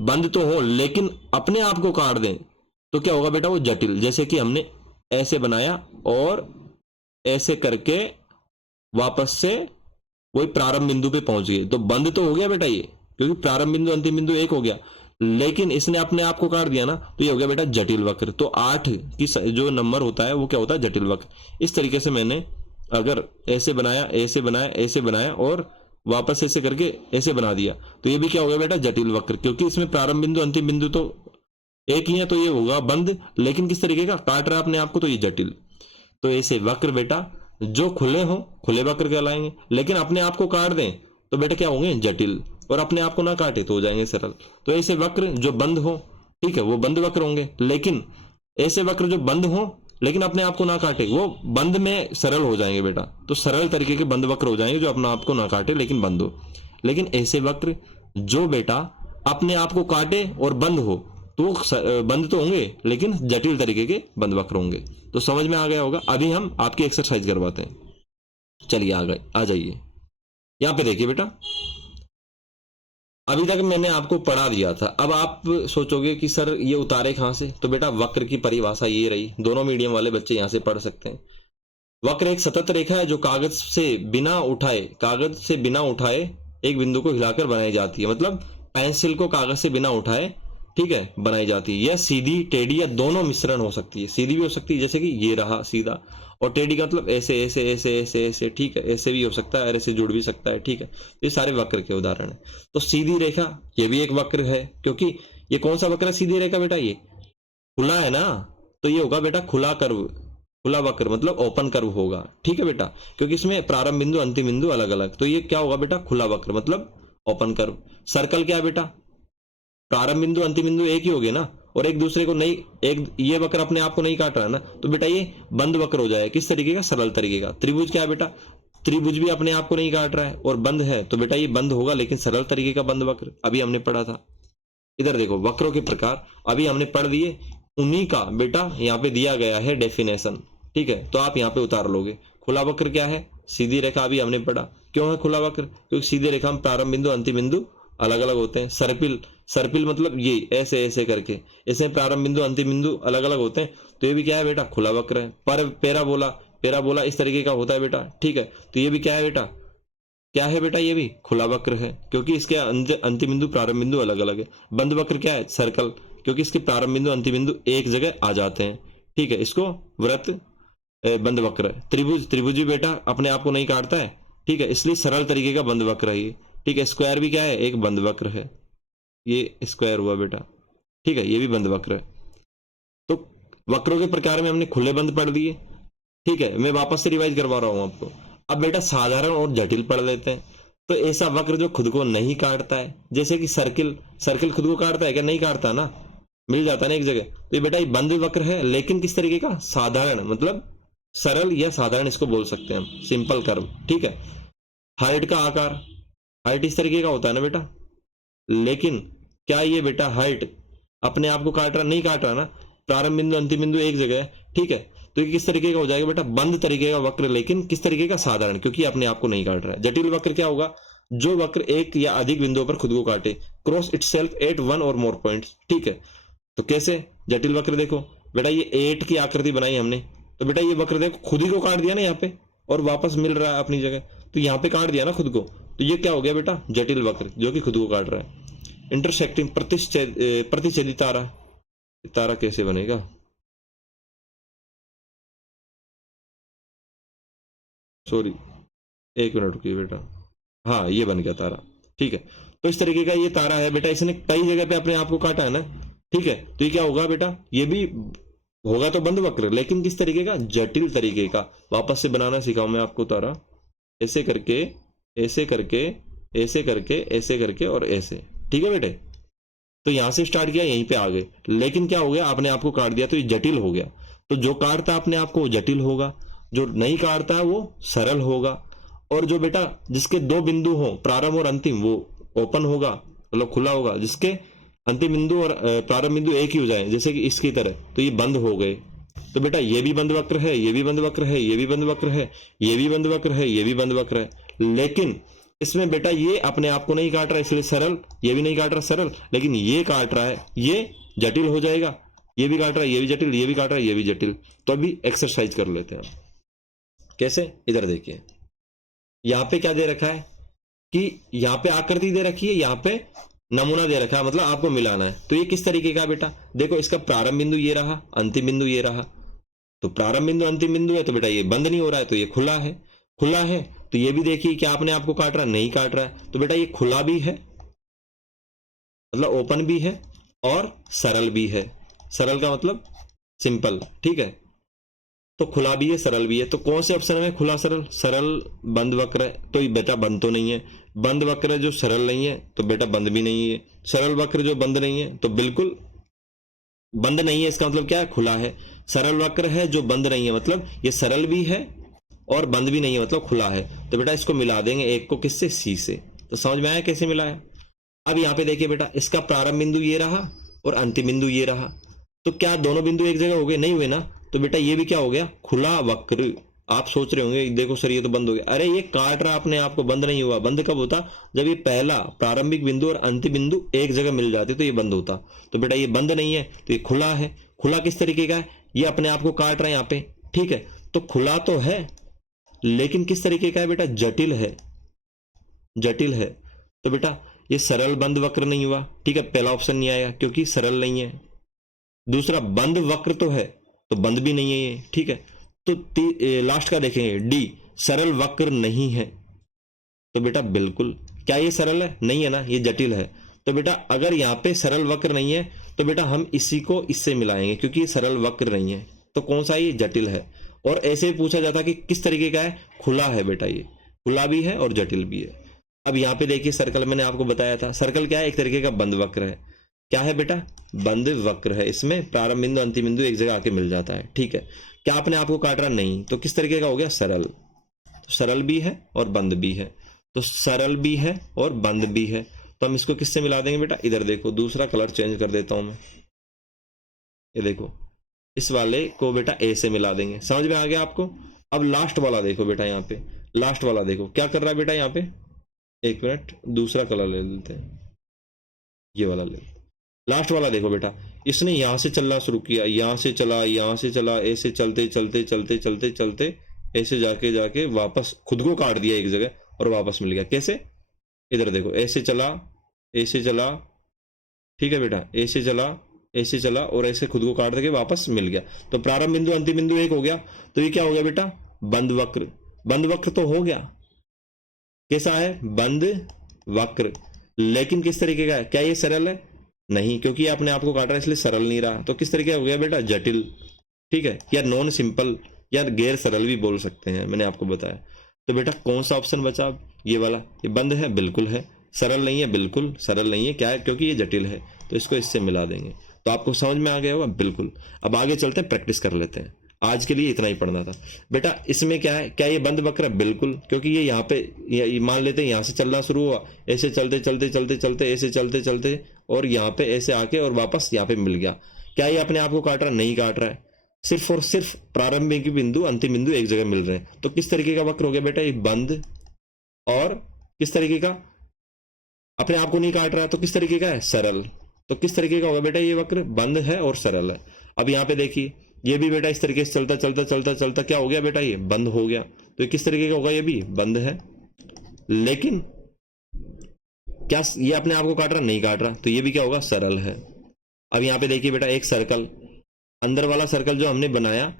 बंद तो हो लेकिन अपने आप को काट दें तो क्या होगा बेटा, वो जटिल। जैसे कि हमने ऐसे बनाया और ऐसे करके वापस से वही प्रारंभ बिंदु पे पहुंच गए, तो बंद तो हो गया बेटा ये, क्योंकि प्रारंभ बिंदु अंतिम बिंदु एक हो गया। लेकिन इसने अपने आप को काट दिया ना, तो ये हो गया बेटा जटिल वक्र। तो 8 की जो नंबर होता है वो क्या होता है, जटिल वक्र। इस तरीके से मैंने अगर ऐसे बनाया, ऐसे बनाया, ऐसे बनाया और वापस ऐसे करके ऐसे बना दिया, तो ये भी क्या हो गया बेटा, जटिल वक्र। क्योंकि इसमें प्रारंभ बिंदु अंतिम बिंदु तो एक ही है, तो ये होगा बंद। लेकिन किस तरीके का काट रहा है अपने आप को, तो ये जटिल। तो ऐसे वक्र बेटा जो खुले हो खुले वक्र कहलाएंगे, लेकिन अपने आप को काट दें तो बेटा क्या होंगे, जटिल। और अपने आप को ना काटे तो हो जाएंगे सरल। तो ऐसे वक्र जो बंद हो, ठीक है, वो बंद वक्र होंगे। लेकिन ऐसे वक्र जो बंद हो लेकिन अपने आप को ना काटे, वो बंद में सरल हो जाएंगे बेटा। तो सरल तरीके के बंद वक्र हो जाएंगे जो अपने आप को ना काटे लेकिन बंद हो। लेकिन ऐसे वक्र जो बेटा अपने आप को काटे और बंद हो, तो बंद तो होंगे लेकिन जटिल तरीके के बंद वक्र होंगे। तो समझ में आ गया होगा। अभी हम आपकी एक्सरसाइज करवाते हैं, चलिए आ जाइए। यहां पे देखिए बेटा, अभी तक मैंने आपको पढ़ा दिया था। अब आप सोचोगे कि सर ये उतारे कहां से, तो बेटा वक्र की परिभाषा ये रही। दोनों मीडियम वाले बच्चे यहां से पढ़ सकते हैं। वक्र एक सतत रेखा है जो कागज से बिना उठाए एक बिंदु को हिलाकर बनाई जाती है। मतलब पेंसिल को कागज से बिना उठाए, ठीक है, बनाई जाती है। यह सीधी, टेढ़ी या दोनों मिश्रण हो सकती है। सीधी भी हो सकती है जैसे कि ये रहा सीधा, और टेढ़ी का मतलब ऐसे ऐसे ऐसे ऐसे ऐसे, ठीक है, ऐसे भी हो सकता है और ऐसे जुड़ भी सकता है। ठीक है, ये सारे वक्र के उदाहरण है। तो सीधी रेखा ये भी एक वक्र है, क्योंकि ये कौन सा वक्र है, सीधी रेखा बेटा, ये खुला है ना, तो ये होगा बेटा खुला कर्व, खुला वक्र मतलब ओपन कर्व होगा। ठीक है बेटा, क्योंकि इसमें प्रारंभ बिंदु अंतिम बिंदु अलग अलग, तो ये क्या होगा बेटा, खुला वक्र मतलब ओपन कर्व। सर्कल क्या है बेटा, प्रारंभ बिंदु अंतिम बिंदु एक ही हो गए ना, और एक दूसरे को नहीं, एक ये वक्र अपने आप को नहीं काट रहा है ना, तो बेटा ये बंद वक्र हो जाएगा। किस तरीके का, सरल तरीके का। त्रिभुज क्या है बेटा, त्रिभुज भी अपने आप को नहीं काट रहा है और बंद है, तो बेटा ये बंद होगा लेकिन सरल तरीके का बंद वक्र। अभी हमने पढ़ा था। इधर देखो वक्रों के प्रकार अभी हमने पढ़ दिए, उन्हीं का बेटा यहाँ पे दिया गया है डेफिनेशन। ठीक है, तो आप यहाँ पे उतार लोगे। खुला वक्र क्या है, सीधी रेखा अभी हमने पढ़ा। क्यों है खुला वक्र, क्योंकि सीधी रेखा में प्रारंभ बिंदु अंतिम बिंदु अलग अलग होते हैं। सर्पिल मतलब ये ऐसे ऐसे करके, इसमें प्रारंभ बिंदु अंतिम बिंदु अलग अलग होते हैं, तो ये भी क्या है बेटा, खुला वक्र है। पर पेराबोला इस तरीके का होता है बेटा। ठीक है, तो ये भी क्या है बेटा, क्या है बेटा, ये भी खुला वक्र है, क्योंकि इसके अंतिम बिंदु प्रारंभ बिंदु अलग अलग है। बंद वक्र क्या है, सर्कल, क्योंकि इसके प्रारंभ बिंदु अंतिम बिंदु एक जगह आ जाते हैं। ठीक है, इसको वृत्त बंद वक्र है। त्रिभुज भी बेटा अपने आप को नहीं काटता है, ठीक है, इसलिए सरल तरीके का बंद वक्र है ये। ठीक है, स्क्वायर भी क्या है, एक बंद वक्र है, ये स्क्वायर हुआ बेटा। ठीक है, ये भी बंद वक्र है। तो वक्रों के प्रकार में हमने खुले बंद पढ़ दिए। ठीक है, मैं वापस से रिवाइज करवा रहा हूं आपको। अब बेटा साधारण और जटिल पढ़ लेते हैं। तो ऐसा वक्र जो खुद को नहीं काटता है, जैसे कि सर्किल खुद को काटता है क्या, नहीं काटता ना, मिल जाता है ना एक जगह, तो ये बेटा ये बंद वक्र है। लेकिन किस तरीके का, साधारण, मतलब सरल या साधारण इसको बोल सकते हैं हम, सिंपल कर्व। ठीक है, हाइट का आकार, हाइट इस तरीके का होता है ना बेटा, लेकिन क्या ये बेटा हाइट अपने आप को काट रहा, नहीं काट रहा ना, प्रारंभ बिंदु अंतिम बिंदु एक जगह है। ठीक है, तो ये किस तरीके का हो जाएगा बेटा, बंद तरीके का वक्र, लेकिन किस तरीके का, साधारण, क्योंकि अपने आप को नहीं काट रहा है। जटिल वक्र क्या होगा, जो वक्र एक या अधिक बिंदुओं पर खुद को काटे, क्रॉस इटसेल्फ एट वन और मोर पॉइंट्स। ठीक है, तो कैसे जटिल वक्र, देखो बेटा ये 8 की आकृति बनाई हमने, तो बेटा ये वक्र देखो खुद ही को काट दिया ना यहाँ पे, और वापस मिल रहा है अपनी जगह, तो यहाँ पे काट दिया ना खुद को, तो ये क्या हो गया बेटा, जटिल वक्र जो कि खुद को काट रहा है। इंटरसेक्टिंग प्रतिच्छेदी तारा, तारा कैसे बनेगा? सॉरी, एक मिनट रुकिए बेटा। हाँ, ये बन गया तारा। ठीक है, तो इस तरीके का ये तारा है बेटा, इसने कई जगह पे अपने आप को काटा है ना। ठीक है, तो ये क्या होगा बेटा, ये भी होगा तो बंद वक्र, लेकिन किस तरीके का, जटिल तरीके का। वापस से बनाना सिखाऊं मैं आपको तारा, ऐसे करके, ऐसे करके, ऐसे करके, ऐसे करके और ऐसे। ठीक है बेटे, तो यहां से स्टार्ट किया, यहीं पे आ गए, लेकिन क्या हो गया, आपने आपको काट दिया तो ये जटिल हो गया। तो जो काटता अपने आप को वो जटिल होगा, जो नहीं काटता है वो सरल होगा। और जो बेटा जिसके दो बिंदु हो, प्रारंभ और अंतिम, वो ओपन होगा, मतलब खुला होगा। जिसके अंतिम बिंदु और प्रारंभ बिंदु एक ही हो जाए, जैसे कि इसकी तरह, तो ये बंद हो गए। तो बेटा ये भी बंद वक्र है, ये भी बंद वक्र है, ये भी बंद वक्र है, ये भी बंद वक्र है, ये भी बंद वक्र है। लेकिन इसमें बेटा ये अपने आप को नहीं काट रहा है, इसलिए सरल। ये भी नहीं काट रहा सरल, लेकिन ये काट रहा है, ये जटिल हो जाएगा। ये भी काट रहा है, ये भी जटिल, ये भी काट रहा है, ये भी जटिल। तो अभी एक्सरसाइज कर लेते हैं। कैसे, इधर देखिए, यहां पे क्या दे रखा है कि यहां पे आकृति दे रखी है, यहां पे नमूना दे रखा है, मतलब आपको मिलाना है। तो ये किस तरीके का बेटा, देखो इसका प्रारंभ बिंदु ये रहा, अंतिम बिंदु ये रहा। तो प्रारंभ बिंदु अंतिम बिंदु है, तो बेटा ये बंद नहीं हो रहा है, तो ये खुला है। खुला है तो ये भी देखिए क्या अपने आप को काट रहा, नहीं काट रहा है। तो बेटा ये खुला भी है, मतलब ओपन भी है, और सरल भी है। सरल का मतलब सिंपल। ठीक है, तो खुला भी है, सरल भी है। तो कौन से ऑप्शन में खुला सरल, सरल बंद वक्र है, तो ये बेटा बंद तो नहीं है। बंद वक्र जो सरल नहीं है, तो बेटा बंद भी नहीं है। सरल वक्र जो बंद नहीं है, तो बिल्कुल बंद नहीं है, इसका मतलब क्या है, खुला है। सरल वक्र है जो बंद नहीं है, मतलब ये सरल भी है और बंद भी नहीं है, मतलब खुला है। तो बेटा इसको मिला देंगे, एक को किससे, सी से। तो समझ में आया कैसे मिलाया? अब यहां पे देखिए बेटा, इसका प्रारंभ बिंदु ये रहा और अंतिम बिंदु ये रहा। तो क्या दोनों बिंदु एक जगह हो गए? नहीं हुए ना। तो बेटा ये भी क्या हो गया, खुला वक्र। आप सोच रहे होंगे देखो सर ये तो बंद हो गया। अरे ये काट रहा अपने आप को, बंद नहीं हुआ। बंद कब होता, जब ये पहला प्रारंभिक बिंदु और अंतिम बिंदु एक जगह मिल जाते तो ये बंद होता। तो बेटा ये बंद नहीं है, तो ये खुला है। खुला किस तरीके का है, ये अपने आप को काट रहा है यहाँ पे। ठीक है, तो खुला तो है, लेकिन किस तरीके का है बेटा, जटिल है। जटिल है, तो बेटा ये सरल बंद वक्र नहीं हुआ। ठीक है, पहला ऑप्शन नहीं आया क्योंकि सरल नहीं है। दूसरा बंद वक्र तो है, तो बंद भी नहीं है ये। ठीक है, तो लास्ट का देखेंगे, डी, सरल वक्र नहीं है। तो बेटा बिल्कुल, क्या ये सरल है, नहीं है ना, ये जटिल है। तो बेटा अगर यहाँ पे सरल वक्र नहीं है, तो बेटा हम इसी को इससे मिलाएंगे, क्योंकि ये सरल वक्र नहीं है। तो कौन सा, ये जटिल है। और ऐसे ही पूछा जाता कि किस तरीके का है, खुला है बेटा, ये खुला भी है और जटिल भी है। अब यहाँ पे देखिए सर्कल, मैंने आपको बताया था सर्कल क्या है, एक तरीके का बंद वक्र है। क्या है बेटा, बंद वक्र है। इसमें प्रारंभ बिंदु अंतिम बिंदु एक जगह आके मिल जाता है। ठीक है, क्या आपने आपको काट रहा, नहीं। तो किस तरीके का हो गया, सरल। तो सरल भी है और बंद भी है। तो सरल भी है और बंद भी है। तो हम इसको किससे मिला देंगे बेटा, इधर देखो, दूसरा कलर चेंज कर देता हूं मैं। ये देखो, इस वाले को बेटा ए से मिला देंगे। समझ में आ गया आपको? अब लास्ट वाला देखो बेटा, यहाँ पे लास्ट वाला देखो क्या कर रहा है बेटा। यहाँ पे एक मिनट, दूसरा कलर ले लेते हैं, ये वाला ले। लास्ट वाला देखो बेटा, इसने यहां से चलना शुरू किया, यहां से चला, यहां से चला, ऐसे चलते चलते चलते चलते चलते ऐसे जाके जाके वापस खुद को काट दिया एक जगह और वापस मिल गया। कैसे, इधर देखो, ऐसे चला, ऐसे चला। ठीक है बेटा, ऐसे चला, ऐसे चला और ऐसे खुद को काट के वापस मिल गया। तो प्रारंभ बिंदु अंतिम बिंदु एक हो गया। तो ये क्या हो गया बेटा, बंद वक्र। बंद वक्र तो हो गया, कैसा है, बंद वक्र। लेकिन किस तरीके का है, क्या ये सरल है, नहीं, क्योंकि अपने आप को काट रहा है इसलिए सरल नहीं रहा। तो किस तरीके हो गया बेटा, जटिल। ठीक है, या नॉन सिंपल या गैर सरल भी बोल सकते हैं, मैंने आपको बताया। तो बेटा कौन सा ऑप्शन बचा, ये वाला। ये बंद है, बिल्कुल है। सरल नहीं है, बिल्कुल सरल नहीं है। क्या है, क्योंकि ये जटिल है, तो इसको इससे मिला देंगे। तो आपको समझ में आ गया होगा, बिल्कुल। अब आगे चलते हैं, प्रैक्टिस कर लेते हैं। आज के लिए इतना ही पढ़ना था बेटा। इसमें क्या है, क्या ये बंद वक्र है, बिल्कुल, क्योंकि ये यहाँ पे मान लेते हैं यहाँ से चलना शुरू हुआ, ऐसे चलते चलते चलते चलते ऐसे चलते चलते और यहाँ पे ऐसे आके और वापस यहाँ पे मिल गया। क्या ये अपने आप को काट रहा, नहीं काट रहा है। सिर्फ और सिर्फ प्रारंभिक बिंदु अंतिम बिंदु एक जगह मिल रहे हैं। तो किस तरीके का वक्र हो गया बेटा, ये बंद। और किस तरीके का, अपने आप को नहीं काट रहा है, तो किस तरीके का है, सरल। तो किस तरीके का होगा बेटा, ये वक्र बंद है और सरल है। अब यहाँ पे देखिए, ये भी बेटा इस तरीके से चलता चलता चलता चलता क्या हो गया बेटा, ये बंद हो गया। तो ये किस तरीके का होगा, ये भी बंद है। लेकिन क्या ये अपने आप को काट रहा, नहीं काट रहा, तो ये भी क्या होगा, सरल है। अब यहाँ पे देखिए बेटा एक सर्कल, अंदर वाला सर्कल जो हमने बनाया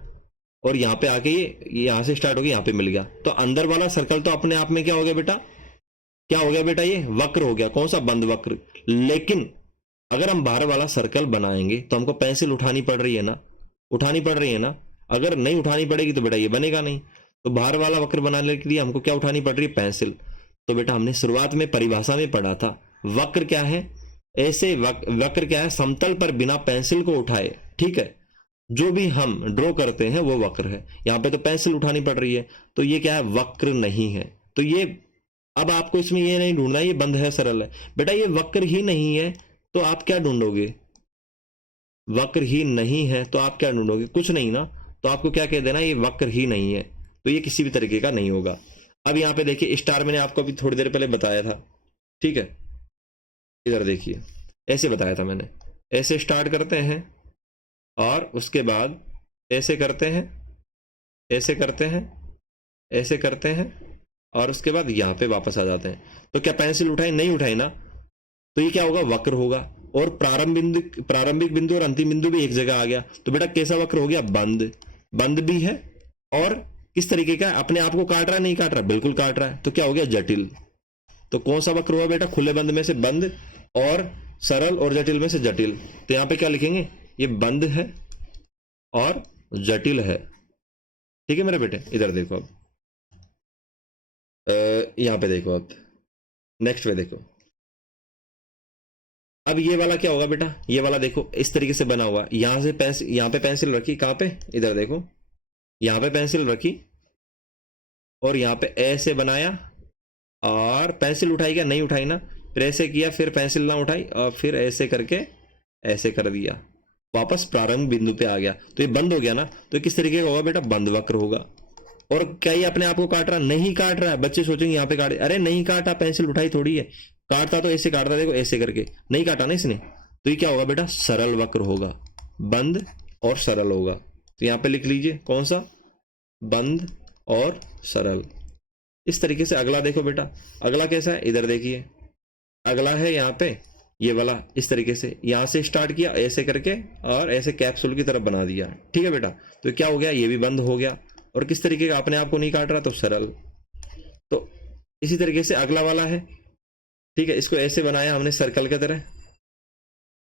और यहाँ पे आके ये यहाँ से स्टार्ट हो गया, यहाँ पे मिल गया, तो अंदर वाला सर्कल तो अपने आप में क्या हो गया बेटा, क्या हो गया बेटा, ये वक्र हो गया। कौन सा, बंद वक्र। लेकिन अगर हम बाहर वाला सर्कल बनाएंगे तो हमको पेंसिल उठानी पड़ रही है ना, उठानी पड़ रही है ना। अगर नहीं उठानी पड़ेगी तो बेटा ये बनेगा नहीं। तो बाहर वाला वक्र बनाने के लिए हमको क्या उठानी पड़ रही है, पेंसिल। तो बेटा हमने शुरुआत में परिभाषा में पढ़ा था, वक्र क्या है, ऐसे वक्र क्या है, समतल पर बिना पेंसिल को उठाए, ठीक है, जो भी हम ड्रॉ करते हैं वो वक्र है। यहां पे तो पेंसिल उठानी पड़ रही है, तो ये क्या है, वक्र नहीं है। तो ये, अब आपको इसमें ये नहीं ढूंढना ये बंद है सरल है, बेटा ये वक्र ही नहीं है तो आप क्या ढूंढोगे, वक्र ही नहीं है तो आप क्या ढूंढोगे, कुछ नहीं ना। तो आपको क्या कह देना, ये वक्र ही नहीं है, तो ये किसी भी तरीके का नहीं होगा। अब यहाँ पे देखिए स्टार मैंने आपको अभी थोड़ी देर पहले बताया था, ठीक है, इधर देखिए ऐसे बताया था मैंने, ऐसे स्टार्ट करते हैं और उसके बाद ऐसे करते हैं, ऐसे करते हैं, ऐसे करते हैं और उसके बाद यहाँ पे वापस आ जाते हैं। तो क्या पेंसिल उठाई, नहीं उठाई ना, तो ये क्या होगा, वक्र होगा। और प्रारंभिक बिंदु और अंतिम बिंदु भी एक जगह आ गया, तो बेटा कैसा वक्र हो गया, बंद। बंद भी है और किस तरीके का, अपने आप को काट रहा है, नहीं काट रहा, बिल्कुल काट रहा है, तो क्या हो गया, जटिल। तो कौन सा वक्र हुआ बेटा, खुले बंद में से बंद और सरल और जटिल में से जटिल। तो यहां पे क्या लिखेंगे, ये बंद है और जटिल है, ठीक है मेरे बेटे। इधर देखो अब, यहां पे देखो, अब नेक्स्ट पे देखो। अब ये वाला क्या होगा बेटा, ये वाला देखो इस तरीके से बना हुआ, यहां से पेंसिल, यहां पे पेंसिल रखी, कहां पे, इधर देखो, यहां पे पेंसिल रखी और यहां पे ऐसे बनाया और पेंसिल उठाई, क्या नहीं उठाई ना, फिर ऐसे किया, फिर पेंसिल ना उठाई और फिर ऐसे करके ऐसे कर दिया, वापस प्रारंभ बिंदु पे आ गया, तो ये बंद हो गया ना। तो किस तरीके का होगा बेटा, बंद वक्र होगा। और क्या ये अपने आप को काट रहा, नहीं काट रहा है। बच्चे सोचेंगे यहाँ पे काटे, अरे नहीं काटा, पेंसिल उठाई थोड़ी है, काटता तो ऐसे काटता, देखो ऐसे करके, नहीं काटा ना इसने, तो ये क्या होगा बेटा, सरल वक्र होगा, बंद और सरल होगा। तो यहाँ पे लिख लीजिए कौन सा, बंद और सरल। इस तरीके से अगला देखो बेटा, अगला कैसा है, इधर देखिए, अगला है यहाँ पे ये वाला, इस तरीके से यहां से स्टार्ट किया ऐसे करके और ऐसे कैप्सूल की तरफ बना दिया, ठीक है बेटा। तो क्या हो गया, ये भी बंद हो गया और किस तरीके का, अपने आप को नहीं काट रहा, तो सरल। तो इसी तरीके से अगला वाला है, ठीक है, इसको ऐसे बनाया हमने सर्कल की तरह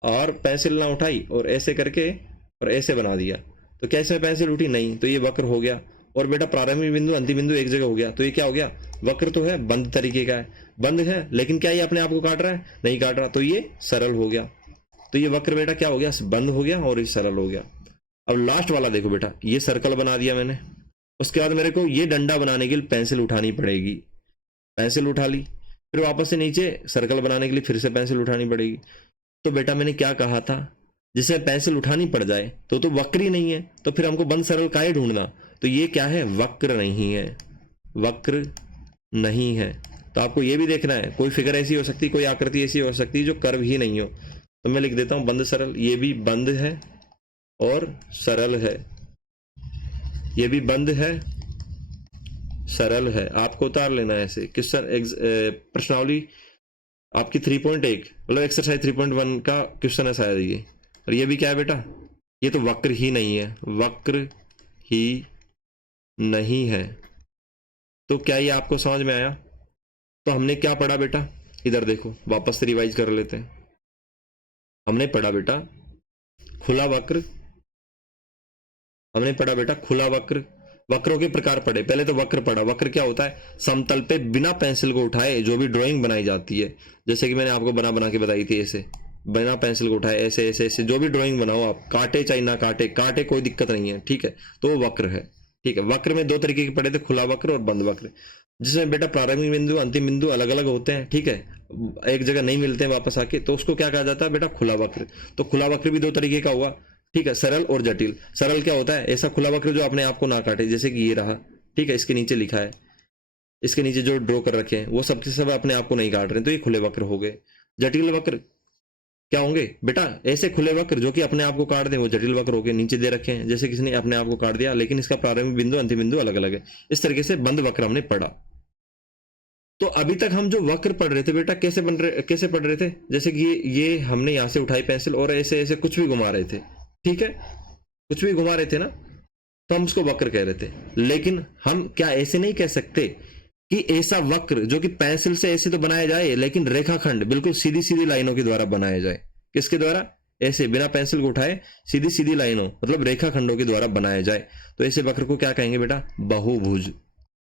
और पेंसिल ना उठाई और ऐसे करके और ऐसे बना दिया, तो क्या इसमें पेंसिल उठी, नहीं, तो ये वक्र हो गया। और बेटा प्रारंभिक बिंदु अंतिम बिंदु एक जगह हो गया, तो ये क्या हो गया, वक्र तो है, बंद तरीके का है, बंद है, लेकिन क्या ये अपने आप को काट रहा है, नहीं काट रहा, तो ये सरल हो गया। तो ये वक्र बेटा क्या हो गया, बंद हो गया और ये सरल हो गया। अब लास्ट वाला देखो बेटा, ये सर्कल बना दिया मैंने, उसके बाद मेरे को ये डंडा बनाने के लिए पेंसिल उठानी पड़ेगी, पेंसिल उठा ली, फिर वापस से नीचे सर्कल बनाने के लिए फिर से पेंसिल उठानी पड़ेगी। तो बेटा मैंने क्या कहा था, जिसमें पेंसिल उठानी पड़ जाए तो वक्र ही नहीं है, तो फिर हमको बंद सरल काहे ढूंढना। तो ये क्या है, वक्र नहीं है, वक्र नहीं है। तो आपको ये भी देखना है, कोई फिगर ऐसी हो सकती, कोई आकृति ऐसी हो सकती जो कर्व ही नहीं हो। तो मैं लिख देता हूं बंद सरल, ये भी बंद है और सरल है, ये भी बंद है, सरल है। आपको उतार लेना है ऐसे क्वेश्चन, प्रश्नावली आपकी 3.1 मतलब एक्सरसाइज 3.1 का क्वेश्चन है शायद ये। और ये भी क्या है बेटा, ये तो वक्र ही नहीं है, वक्र ही नहीं है। तो क्या ये आपको समझ में आया। तो हमने क्या पढ़ा बेटा, इधर देखो, वापस से रिवाइज कर लेते हैं। हमने पढ़ा बेटा खुला वक्र, हमने पढ़ा बेटा खुला वक्र, वक्रों के प्रकार पढ़े। पहले तो वक्र पढ़ा, वक्र क्या होता है, समतल पे बिना पेंसिल को उठाए जो भी ड्राइंग बनाई जाती है, जैसे कि मैंने आपको बना बना के बताई थी, ऐसे बिना पेंसिल को उठाए ऐसे ऐसे ऐसे जो भी ड्राइंग बनाओ आप, काटे चाहे ना काटे, काटे कोई दिक्कत नहीं है, ठीक है, तो वो वक्र है। ठीक है, वक्र में दो तरीके के पढ़े थे, खुला वक्र और बंद वक्र, जिसमें बेटा प्रारंभिक बिंदु अंतिम बिंदु अलग अलग होते हैं, ठीक है, एक जगह नहीं मिलते हैं वापस आके, तो उसको क्या कहा जाता है बेटा, खुला वक्र। तो खुला वक्र भी दो तरीके का हुआ, ठीक है, सरल और जटिल। सरल क्या होता है, ऐसा खुला वक्र जो अपने आप को ना काटे, जैसे कि ये रहा, ठीक है, इसके नीचे लिखा है, इसके नीचे जो ड्रॉ कर रखे हैं वो सब के सब अपने आप को नहीं काट रहे, तो ये खुले वक्र हो गए। जटिल वक्र क्या होंगे बेटा, ऐसे खुले वक्र जो कि अपने आप को काट दें वो जटिल वक्र हो गए, नीचे दे रखे हैं, जैसे किसी ने अपने आप को काट दिया लेकिन इसका प्रारंभिक बिंदु अंतिम बिंदु अलग अलग है। इस तरीके से बंद वक्र हमने पढ़ा। तो अभी तक हम जो वक्र पढ़ रहे थे बेटा कैसे पढ़ रहे थे, जैसे कि ये हमने यहां से उठाई पेंसिल और ऐसे ऐसे कुछ भी घुमा रहे थे, ठीक है, कुछ भी घुमा रहे थे ना, तो हम उसको वक्र कह रहे थे। लेकिन हम क्या ऐसे नहीं कह सकते कि ऐसा वक्र जो कि पेंसिल से ऐसे तो बनाया जाए, लेकिन रेखाखंड बिल्कुल सीधी सीधी लाइनों के द्वारा बनाया जाए। किसके द्वारा? ऐसे बिना पेंसिल को उठाए सीधी सीधी लाइनों मतलब रेखाखंडों के द्वारा बनाया जाए, तो ऐसे वक्र को क्या कहेंगे बेटा? बहुभुज।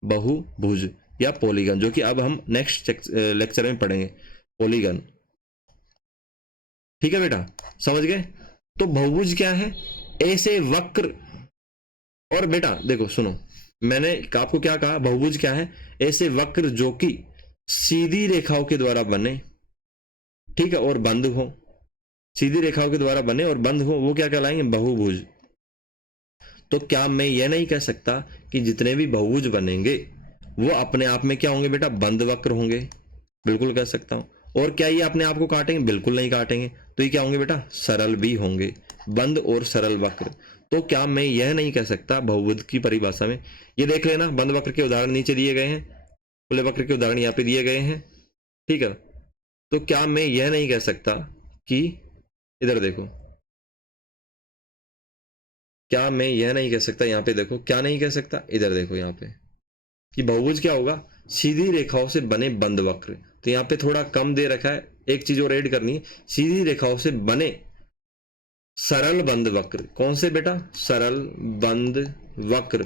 बहुभुज या पॉलीगन, जो कि अब हम नेक्स्ट लेक्चर में पढ़ेंगे, पॉलीगन। ठीक है बेटा, समझ गए? तो बहुभुज क्या है? ऐसे वक्र। और बेटा देखो सुनो, मैंने आपको क्या कहा? बहुभुज क्या है? ऐसे वक्र जो कि सीधी रेखाओं के द्वारा बने, ठीक है, और बंद हो। सीधी रेखाओं के द्वारा बने और बंद हो, वो क्या कहलाएंगे? बहुभुज। तो क्या मैं ये नहीं कह सकता कि जितने भी बहुभुज बनेंगे वो अपने आप में क्या होंगे बेटा? बंद वक्र होंगे। बिल्कुल कह सकता हूं। और क्या ये अपने आप को काटेंगे? बिल्कुल नहीं काटेंगे। तो ये क्या होंगे बेटा? सरल भी होंगे, बंद और सरल वक्र। तो क्या मैं यह नहीं कह सकता बहुभुज की परिभाषा में? ये देख लेना, बंद वक्र के उदाहरण नीचे दिए गए हैं, खुले वक्र के उदाहरण यहाँ पे दिए गए हैं, ठीक है। तो क्या मैं यह नहीं कह सकता कि, इधर देखो, क्या मैं यह नहीं कह सकता, यहाँ पे देखो, क्या नहीं कह सकता, इधर देखो यहाँ पे, कि बहुभुज क्या होगा? सीधी रेखाओं से बने बंद वक्र। तो यहाँ पे थोड़ा कम दे रखा है, एक चीज और ऐड करनी है, सीधी रेखाओं से बने सरल बंद वक्र। कौन से बेटा? सरल बंद वक्र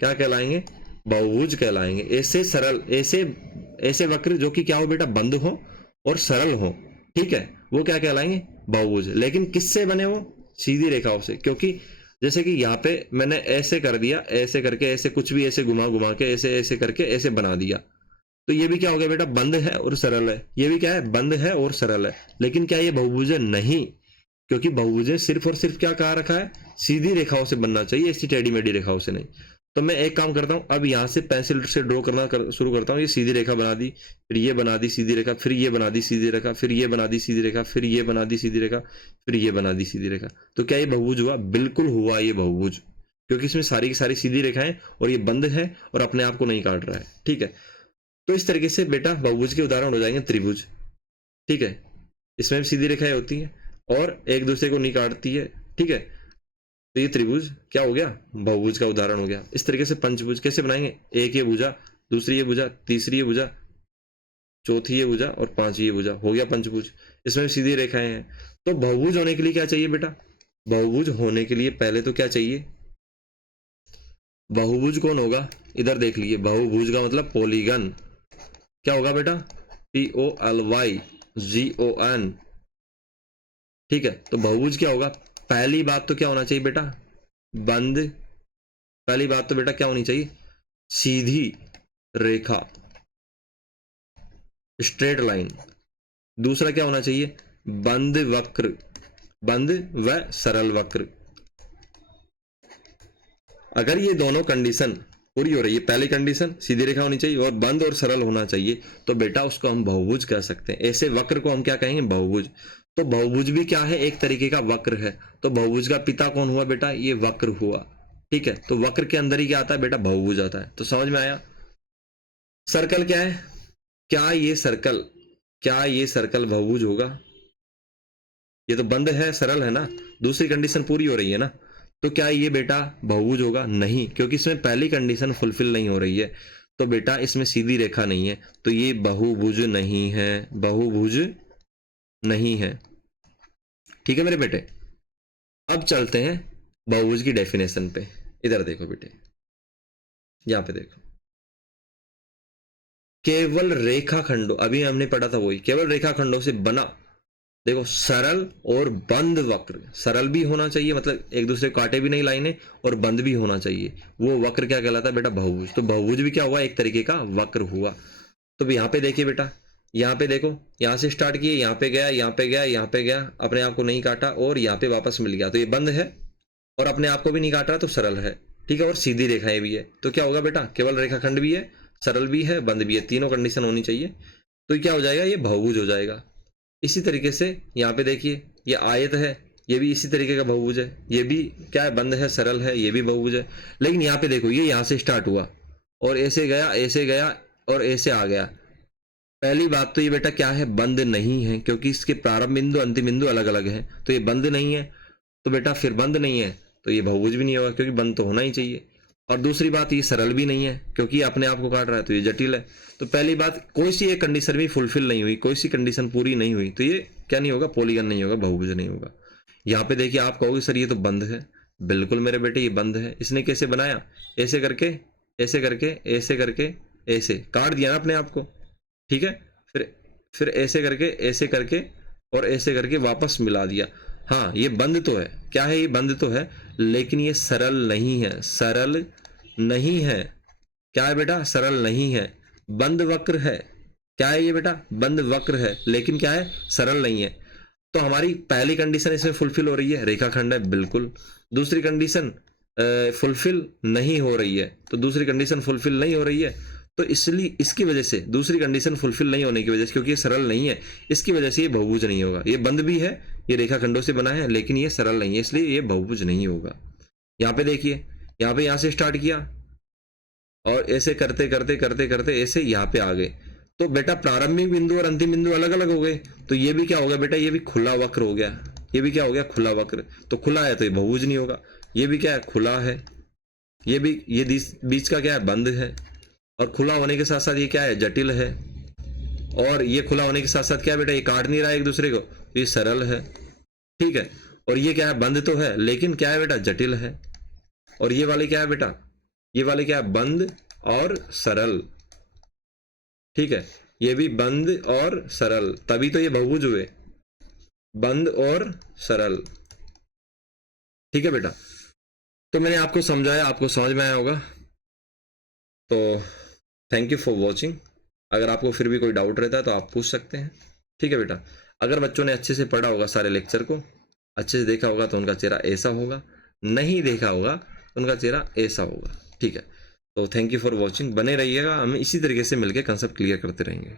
क्या कहलाएंगे? बहुभुज कहलाएंगे। ऐसे सरल, ऐसे वक्र जो कि क्या हो बेटा? बंद हो और सरल हो, ठीक है, वो क्या कहलाएंगे? बहुभुज। लेकिन किससे बने? वो सीधी रेखाओं से। क्योंकि जैसे कि यहाँ पे मैंने ऐसे कर दिया, ऐसे करके, ऐसे कुछ भी ऐसे घुमा घुमा के, ऐसे ऐसे करके ऐसे बना दिया, तो ये भी क्या हो गया बेटा? बंद है और सरल है। ये भी क्या है? बंद है और सरल है। लेकिन क्या ये बहुभुज है? नहीं, क्योंकि बहुभुज सिर्फ और सिर्फ क्या कहा रखा है? सीधी रेखाओं से बनना चाहिए, ऐसी टेढ़ी मेढ़ी रेखाओं से नहीं। तो मैं एक काम करता हूं, अब यहां से पेंसिल से ड्रॉ करना शुरू करता हूं। ये सीधी रेखा बना दी, फिर ये बना दी सीधी रेखा, फिर ये बना दी सीधी रेखा, फिर ये बना दी सीधी रेखा, फिर ये बना दी सीधी रेखा, फिर ये बना दी सीधी रेखा। तो क्या ये बहुभुज हुआ? बिल्कुल हुआ ये बहुभुज, क्योंकि इसमें सारी की सारी सीधी रेखाएं और ये बंद है और अपने आप को नहीं काट रहा है, ठीक है। तो इस तरीके से बेटा बहुभुज के उदाहरण हो जाएंगे त्रिभुज, ठीक है, इसमें भी सीधी रेखाएं होती हैं और एक दूसरे को नहीं काटती है, ठीक है। तो ये त्रिभुज क्या हो गया? बहुभुज का उदाहरण हो गया। इस तरीके से पंचभुज कैसे बनाएंगे? एक ये भुजा, दूसरी ये भुजा, तीसरी ये भुजा, चौथी ये भुजा और पांचवी ये भुजा, हो गया पंचभुज। इसमें सीधी रेखाएं हैं। तो बहुभुज होने के लिए क्या चाहिए बेटा? बहुभुज होने के लिए पहले तो क्या चाहिए? बहुभुज कौन होगा? इधर देख लीजिए, बहुभुज का मतलब पॉलीगन। क्या होगा बेटा? POLYGON, ठीक है। तो बहुभुज क्या होगा? पहली बात तो क्या होना चाहिए बेटा? बंद। पहली बात तो बेटा क्या होनी चाहिए? सीधी रेखा, स्ट्रेट लाइन। दूसरा क्या होना चाहिए? बंद वक्र, बंद व सरल वक्र। अगर ये दोनों कंडीशन पूरी हो रही है, पहली कंडीशन सीधी रेखा होनी चाहिए और बंद और सरल होना चाहिए, तो बेटा उसको हम बहुभुज कह सकते हैं। ऐसे वक्र को हम क्या कहेंगे? बहुभुज। तो बहुभुज भी क्या है? एक तरीके का वक्र है। तो बहुभुज का पिता कौन हुआ बेटा? ये वक्र हुआ, ठीक है। तो वक्र के अंदर ही क्या आता है बेटा? बहुभुज आता है। तो समझ में आया? सर्कल क्या है? क्या ये सर्कल बहुभुज होगा? ये तो बंद है, सरल है ना, दूसरी कंडीशन पूरी हो रही है ना, तो क्या ये बेटा बहुभुज होगा? नहीं, क्योंकि इसमें पहली कंडीशन फुलफिल नहीं हो रही है। तो बेटा इसमें सीधी रेखा नहीं है, तो ये बहुभुज नहीं है, बहुभुज नहीं है, ठीक है मेरे बेटे। अब चलते हैं बहुभुज की डेफिनेशन पे। इधर देखो बेटे, यहां पे देखो, केवल रेखाखंडों, अभी हमने पढ़ा था वही, केवल रेखाखंडों से बना, देखो, सरल और बंद वक्र। सरल भी होना चाहिए, मतलब एक दूसरे काटे भी नहीं लाइनें, और बंद भी होना चाहिए, वो वक्र क्या कहलाता है बेटा? बहुभुज। तो बहुभुज भी क्या हुआ? एक तरीके का वक्र हुआ। तो यहाँ पे देखिए बेटा, यहाँ पे देखो, यहाँ से स्टार्ट किए, यहाँ पे गया, यहाँ पे गया, यहाँ पे गया, अपने आप को नहीं काटा और यहाँ पे वापस मिल गया, तो ये बंद है और अपने आप को भी नहीं काट रहा, तो सरल है, ठीक है। और सीधी रेखाएं भी है, तो क्या होगा बेटा? केवल रेखाखंड भी है, सरल भी है, बंद भी है, तीनों कंडीशन होनी चाहिए, तो ये क्या हो जाएगा? ये बहुभुज हो जाएगा। इसी तरीके से यहाँ पे देखिए, ये आयत है, ये भी इसी तरीके का बहुभुज है, ये भी क्या है? बंद है, सरल है, ये भी बहुभुज है। लेकिन यहाँ पे देखो, ये यहाँ से स्टार्ट हुआ और ऐसे गया, ऐसे गया और ऐसे आ गया, पहली बात तो ये बेटा क्या है, बंद नहीं है, क्योंकि इसके प्रारंभ बिंदु अंतिम बिंदु अलग अलग है। तो ये बंद नहीं है, तो बेटा फिर बंद नहीं है तो ये बहुभुज भी नहीं होगा, क्योंकि बंद तो होना ही चाहिए। और दूसरी बात, ये सरल भी नहीं है, क्योंकि अपने आप को काट रहा है, तो ये जटिल है। तो पहली बात, कोई सी एक कंडीशन भी फुलफिल नहीं हुई, कोई सी कंडीशन पूरी नहीं हुई, तो ये क्या नहीं होगा, पॉलीगन नहीं होगा, बहुभुज नहीं होगा। यहाँ पे देखिए, आप कहोगे सर ये तो बंद है। बिल्कुल मेरे बेटे, ये बंद है। इसने कैसे बनाया, ऐसे करके, ऐसे करके, ऐसे करके, ऐसे काट दिया ना अपने आप को, ठीक है। फिर ऐसे करके, ऐसे करके और ऐसे करके वापस मिला दिया। हाँ, ये बंद तो है, क्या है, ये बंद तो है, लेकिन ये सरल नहीं है, सरल नहीं है। क्या है बेटा, सरल नहीं है, बंद वक्र है। क्या है ये बेटा, बंद वक्र है, लेकिन क्या है, सरल नहीं है। तो हमारी पहली कंडीशन इसमें फुलफिल हो रही है, रेखाखंड है, बिल्कुल। दूसरी कंडीशन फुलफिल नहीं हो रही है, तो दूसरी कंडीशन फुलफिल नहीं हो रही है, तो इसलिए इसकी वजह से, दूसरी कंडीशन फुलफिल नहीं होने की वजह से, क्योंकि ये सरल नहीं है, इसकी वजह से ये बहुभुज नहीं होगा। ये बंद भी है, ये रेखाखंडों से बना है, लेकिन ये सरल नहीं है, इसलिए ये बहुभुज नहीं होगा। यहाँ पे देखिए, यहाँ पे यहाँ से स्टार्ट किया और ऐसे करते करते करते करते ऐसे यहाँ पे आ गए, तो बेटा प्रारंभिक बिंदु और अंतिम बिंदु अलग अलग हो गए। तो ये भी क्या हो गया बेटा, ये भी खुला वक्र हो गया। ये भी क्या हो गया, खुला वक्र। तो खुला है तो ये बहुभुज नहीं होगा। ये भी क्या है, खुला है। ये भी, ये बीच का क्या है, बंद है। और खुला होने के साथ साथ ये क्या है, जटिल है। और ये खुला होने के साथ साथ क्या है बेटा, ये काट नहीं रहा है एक दूसरे को, तो ये सरल है, ठीक है। और ये क्या है, बंद तो है, लेकिन क्या है बेटा, जटिल है। और ये वाले क्या है बेटा, ये वाले क्या है, बंद और सरल, ठीक है। ये भी बंद और सरल, तभी तो ये बहुभुज हुए, बंद और सरल, ठीक है बेटा। तो मैंने आपको समझाया, आपको समझ में आया होगा। तो थैंक यू फॉर वॉचिंग। अगर आपको फिर भी कोई डाउट रहता है तो आप पूछ सकते हैं, ठीक है बेटा। अगर बच्चों ने अच्छे से पढ़ा होगा, सारे लेक्चर को अच्छे से देखा होगा, तो उनका चेहरा ऐसा होगा, नहीं देखा होगा तो उनका चेहरा ऐसा होगा, ठीक है। तो थैंक यू फॉर वॉचिंग, बने रहिएगा, हम इसी तरीके से मिलकर कंसेप्ट क्लियर करते रहेंगे।